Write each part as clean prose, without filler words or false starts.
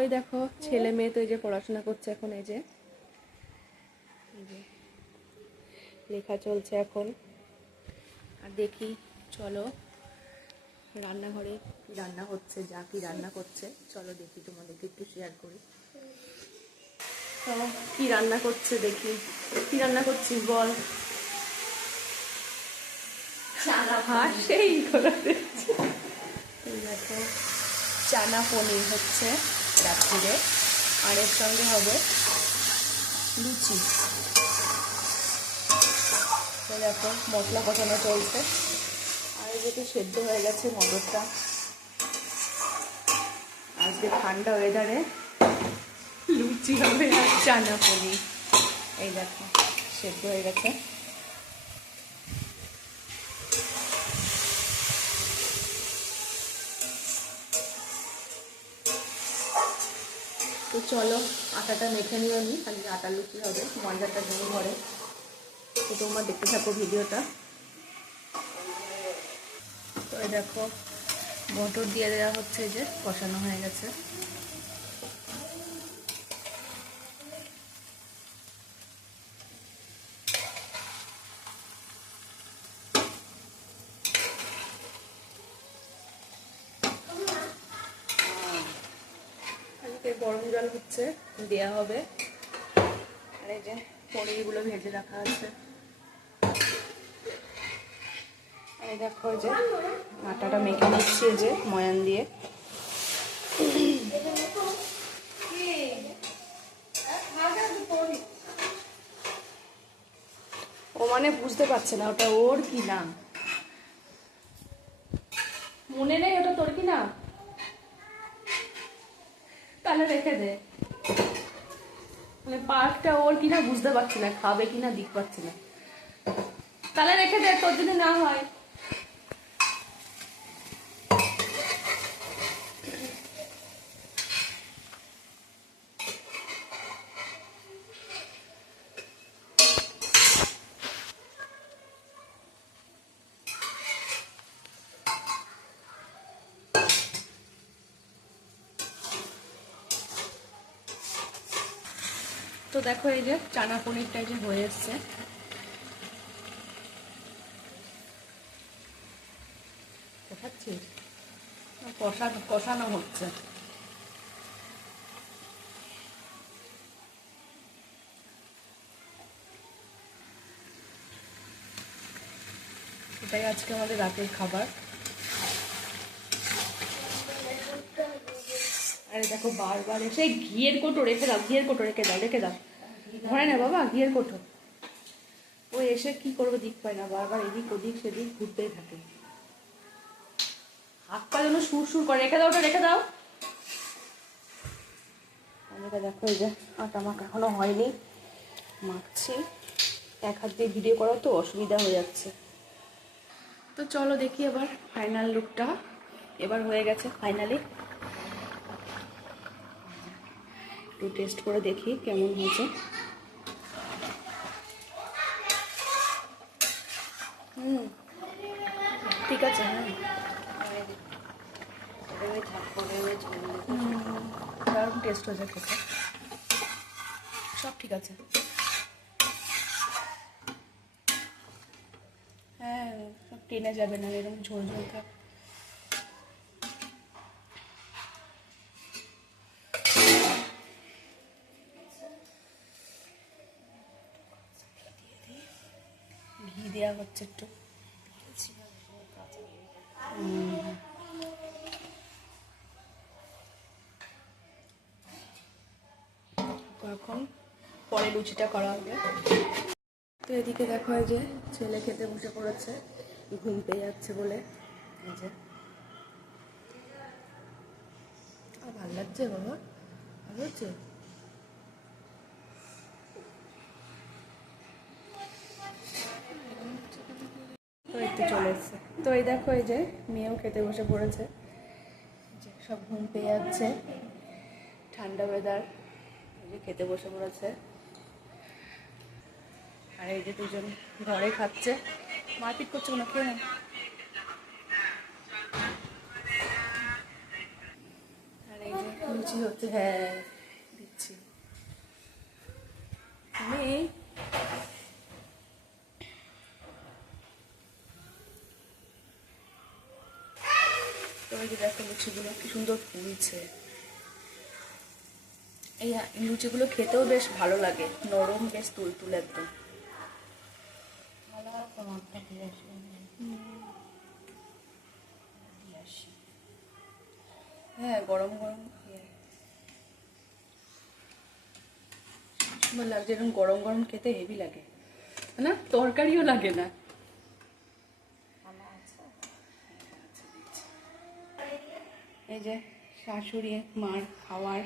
ওই দেখো ছেলে মেয়ে তো এই যে পড়াশোনা করছে এখন, এই যে লেখা চলছে এখন। আর দেখি চলো রান্নাঘরে কি রান্না হচ্ছে, যা কি রান্না করছে চলো দেখি, তোমাদেরকে একটু শেয়ার করি। তো কি রান্না করছে দেখি, কি রান্না করছিস বল। সেই করে দিচ্ছি। দেখো চানা পনির হচ্ছে রাত্রিরে, আর এর সঙ্গে হবে লুচি। তো দেখো মশলা কষানো চলছে, আর যেহেতু সেদ্ধ হয়ে গেছে মটরটা। আজকে ঠান্ডা ওয়েদারে লুচি হবে আর চানা পনির। এই দেখো সেদ্ধ হয়ে গেছে। তো চলো আটাটা মেখে নিও নি, খালি আটা লুচি হবে, ময়দাটা নেই ঘরে। তো তোমরা দেখতে থাকো ভিডিওটা। তো এই দেখো মটর দিয়ে দেওয়া হচ্ছে, যে কষানো হয়ে গেছে। গরম জল হচ্ছে, দেওয়া হবে। আর এই যে পনিরগুলো ভেজে রাখা আছে। আর এই দেখো যে আটাটা মেখে নিচ্ছি যে ময়ান দিয়ে। ও মানে বুঝতে পারছে না ওটা ওর কি না, মনে নেই ওটা তোর কি না, তাহলে রেখে দে। মানে পার্কটা ওর কিনা বুঝতে পারছি না, খাবে কিনা দিক পাচ্ছি না, তাহলে রেখে দে, তোর যদি না হয়। তো দেখো এই যে চানা পনিরটা যে হয়ে এসছে। দেখাচ্ছিস কষানো হচ্ছে। এটাই আজকে আমাদের রাতের খাবার। আরে দেখো বারবার এসে ঘিয়ের কোটো রেখে দাও, ঘিয়ের কোটো রেখে দাও, রেখে দাও, ধরে না বাবা ঘিয়ের কোটো। ও এসে কি করবে দিক পায় না, বারবার এদিক ওদিক সেদিক ঘুরতেই থাকে, হাত পা যেন সুর সুর করে। রেখে দাও, ওটা রেখে দাও। আমাকে দেখো এই যে আটা মাখা এখনো হয়নি, মাখছি। এক হাত দিয়ে ভিডিও করা তো অসুবিধা হয়ে যাচ্ছে। তো চলো দেখি এবার ফাইনাল লুকটা। এবার হয়ে গেছে ফাইনালি, একটু টেস্ট করে দেখি কেমন হয়েছে। ঠিক আছে। হ্যাঁ দারুণ টেস্ট হয়েছে খেতে, সব ঠিক আছে। হ্যাঁ সব টেনে যাবে না, এরকম ঝোল ঝোল থাক। ঘি দেওয়া হচ্ছে একটু। এখন পরে লুচিটা করা হবে। তো এদিকে দেখো এই যে ছেলে খেতে বসে পড়েছে, ঘুম পেয়ে যাচ্ছে বলে। এই যে ভালো লাগছে বাবা, ভালো হচ্ছে। তো একটু চলে এসছে। তো এই দেখো এই যে মেয়েও খেতে বসে পড়েছে, সব ঘুম পেয়ে যাচ্ছে, ঠান্ডা ওয়েদার, এই যে খেতে বসে পড়েছে। আর এই যে দুজন ঘরে খাচ্ছে, মারপিট করছে না, খেয়ে না। আর এই যে লুচি হচ্ছে, হ্যাঁ দিচ্ছি আমি। তো এই যে দেখো লুচিগুলো কি সুন্দর ফুলছে। এই লুচিগুলো খেতেও বেশ ভালো লাগে, নরম, বেশ তুলতুলে একদম। হ্যাঁ গরম গরম সুন্দর লাগছে, এরকম গরম গরম খেতে হেভি লাগে না, তরকারিও লাগে না। এই যে শাশুড়ি মার খাওয়ার।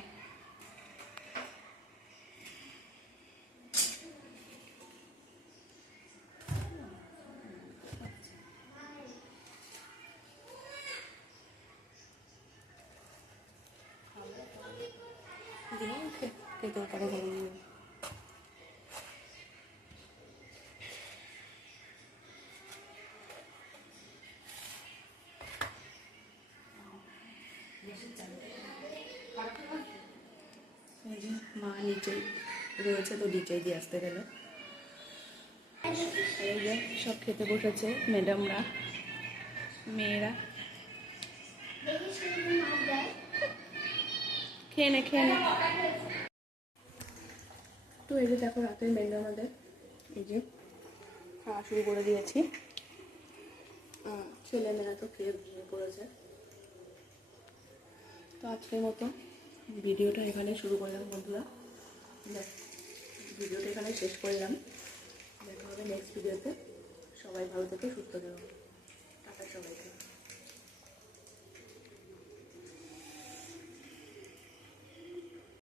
খেতেও পারে গরম গরম। এই যে মা নিচেই রয়েছে, তো নিচেই দিয়ে আসতে গেল। এই যে সব খেতে বসেছে ম্যাডামরা, মেয়েরা। খেয়ে নে খেয়ে নে। তো এই যে দেখো রাতের মেনু আমাদের, এই যে খাওয়া শুরু করে দিয়েছি। ছেলেমেয়েরা তো খেয়ে ঘুমিয়ে পড়েছে। তো আজকের মতো ভিডিওটা এখানে শুরু করলাম বন্ধুরা, ভিডিওটা এখানে শেষ করলাম। দেখা হবে নেক্সট ভিডিওতে। সবাই ভালো থেকে সুস্থ থেকো। টাটা সবাইকে।